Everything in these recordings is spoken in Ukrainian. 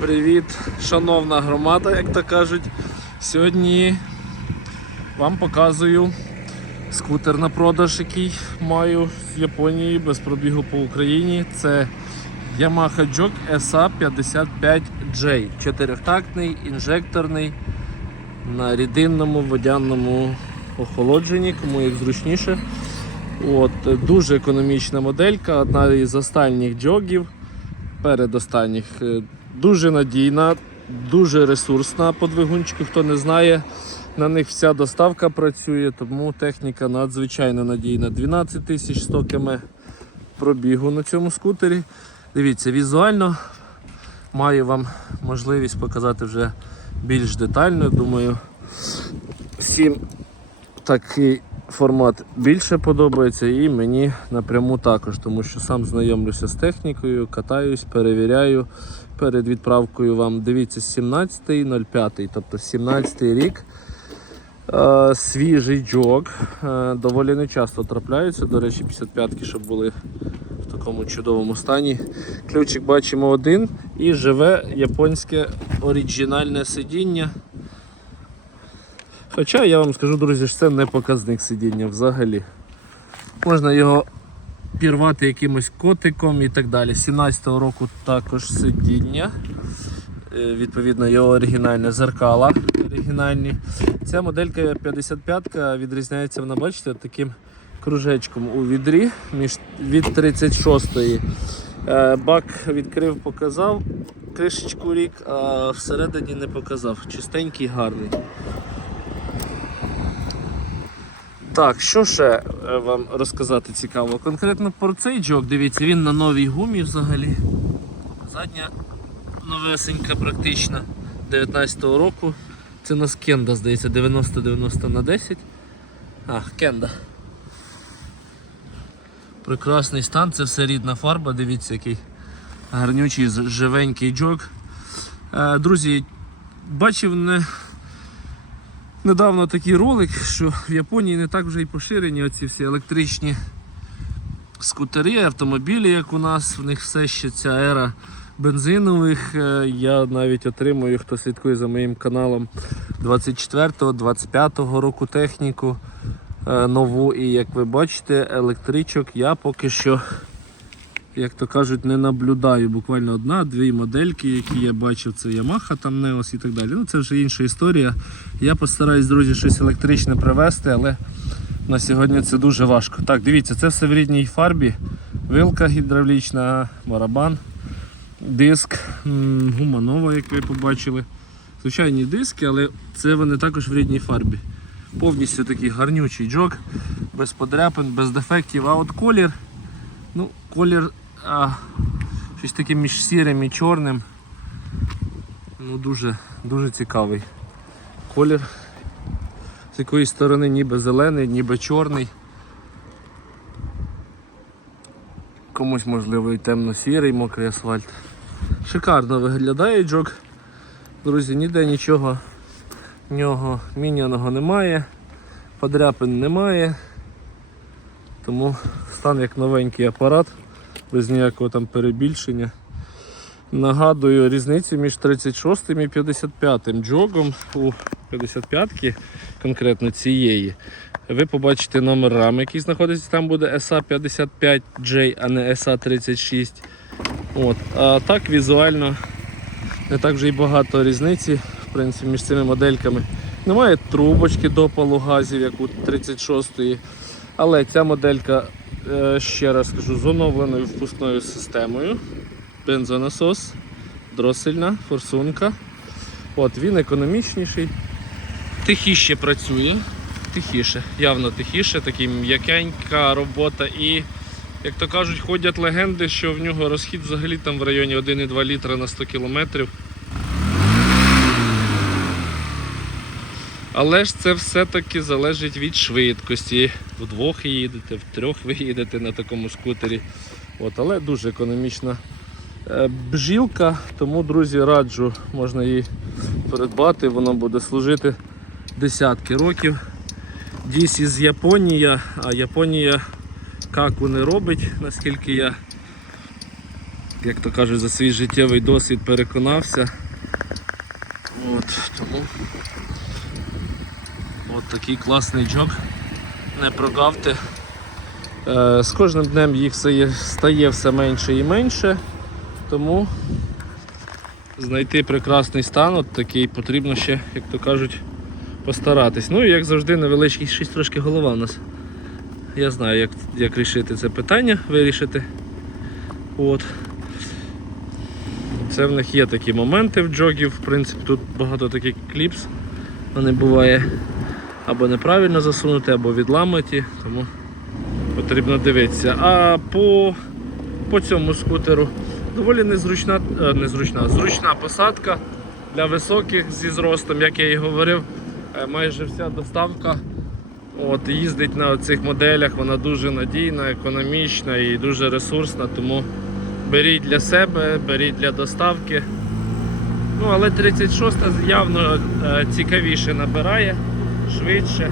Привіт, шановна громада, як то кажуть. Сьогодні вам показую скутер на продаж, який маю в Японії без пробігу по Україні. Це Yamaha Jog SA55J. Чотирьохтактний, інжекторний на рідинному водяному охолодженні, кому як зручніше. От, дуже економічна моделька, одна із останніх джогів, передостанніх. Дуже надійна, дуже ресурсна по двигунчику, хто не знає. На них вся доставка працює, тому техніка надзвичайно надійна. 12 тисяч 100 км пробігу на цьому скутері. Дивіться, візуально маю вам можливість показати вже більш детально. Думаю, всім такий формат більше подобається і мені напряму також, тому що сам знайомлюся з технікою, катаюсь, перевіряю перед відправкою вам. Дивіться, 17.05, тобто 17 рік. Е, свіжий джок. Е, доволі не часто трапляються. До речі, 55-ки, щоб були в такому чудовому стані. Ключик бачимо один і живе японське оригінальне сидіння. Хоча я вам скажу, друзі, що це не показник сидіння взагалі. Можна його пірвати якимось котиком і так далі. 17-го року також сидіння. Е, Відповідно, його оригінальне зеркала оригінальні. Ця моделька 55 відрізняється, вона, бачите, таким кружечком у відрі між, від 36-ї. Е, Бак відкрив, показав кришечку рік, а всередині не показав. Чистенький, гарний. Так, що ще е, вам розказати цікаво? Конкретно про цей джок, дивіться, він на новій гумі взагалі. Задня новесенька практично 19-го року. Це нас Кенда, здається, 90-90 на 10. А, Кенда. Прекрасний стан, це все рідна фарба, дивіться, який гарнючий, живенький джок. Е, Друзі, бачив не, недавно такий ролик, що в Японії не так вже й поширені оці всі електричні скутери, автомобілі, як у нас, в них все ще ця ера бензинових. Е, Я навіть отримую, хто слідкує за моїм каналом 24-25 року техніку е, нову. І як ви бачите, електричок я поки що, як то кажуть, не наблюдаю. Буквально одна-дві модельки, які я бачив, це Yamaha, там Neos і так далі. Ну це вже інша історія. Я постараюсь, друзі, щось електричне привезти, але на сьогодні це дуже важко. Так, дивіться, це все в рідній фарбі. Вилка гідравлічна, барабан, диск, м, гума нова, як ви побачили. Звичайні диски, але це вони також в рідній фарбі. Повністю такий гарнючий джок, без подряпин, без дефектів. А от колір, ну, колір а, щось таке між сірим і чорним. Ну, дуже, дуже цікавий. Колір з якоїсь сторони ніби зелений, ніби чорний. Комусь можливо і темно-сірий мокрий асфальт. Шикарно виглядає джок. Друзі, ніде нічого в нього міняного немає, подряпин немає. Тому стан як новенький апарат, без ніякого там перебільшення. Нагадую різницю між 36 і 55 джогом у 55-ки, конкретно цієї. Ви побачите номер рами, який знаходиться, там буде SA55J, а не SA36. От. А так візуально не так вже й багато різниці в принципі, між цими модельками. Немає трубочки допалу газів, як у 36-ї. Але ця моделька, е, ще раз скажу, з оновленою впускною системою. Бензонасос, дросельна, форсунка. От, він економічніший, тихіше працює, тихіше, явно тихіше, такий м'якенька робота і, як то кажуть, ходять легенди, що в нього розхід взагалі там в районі 1,2 літра на 100 кілометрів. Але ж це все-таки залежить від швидкості. Вдвох їдете, втрьох ви їдете на такому скутері. От, але дуже економічна е, бжілка, тому, друзі, раджу, можна її придбати, вона буде служити десятки років. Дійс із Японія, а Японія каку не робить, наскільки я як то кажуть, за свій життєвий досвід переконався. От, тому от такий класний джок. Не прогавте. Е, з кожним днем їх стає все менше і менше, тому знайти прекрасний стан, от такий потрібно ще, як то кажуть, постаратись. Ну і як завжди, невеличкий щось трошки голова у нас. Я знаю, як, як рішити це питання, вирішити. От. Це в них є такі моменти в джогів, в принципі, тут багато таких кліпс. Вони буває або неправильно засунути, або відламаті, тому потрібно дивитися. А по, по цьому скутеру доволі незручна, е, незручна, зручна посадка для високих зі зростом, як я і говорив, е, майже вся доставка от, їздить на цих моделях, вона дуже надійна, економічна і дуже ресурсна, тому беріть для себе, беріть для доставки. Ну, але 36 явно е, цікавіше набирає, швидше.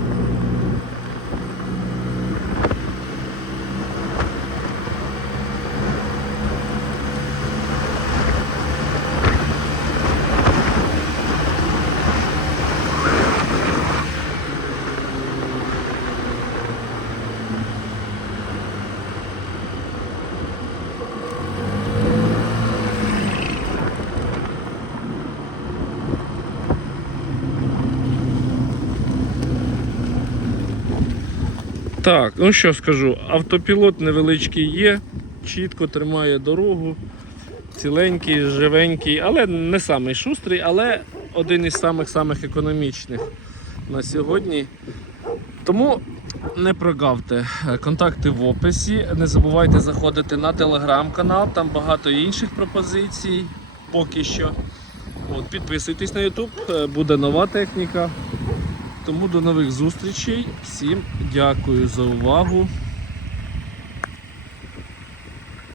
Так, ну що скажу, автопілот невеличкий є, чітко тримає дорогу, ціленький, живенький, але не самий шустрий, але один із самих-самих економічних на сьогодні. Тому не прогавте. Контакти в описі. Не забувайте заходити на телеграм-канал, там багато інших пропозицій поки що. От, підписуйтесь на YouTube, е, буде нова техніка. Тому до нових зустрічей. Всім дякую за увагу.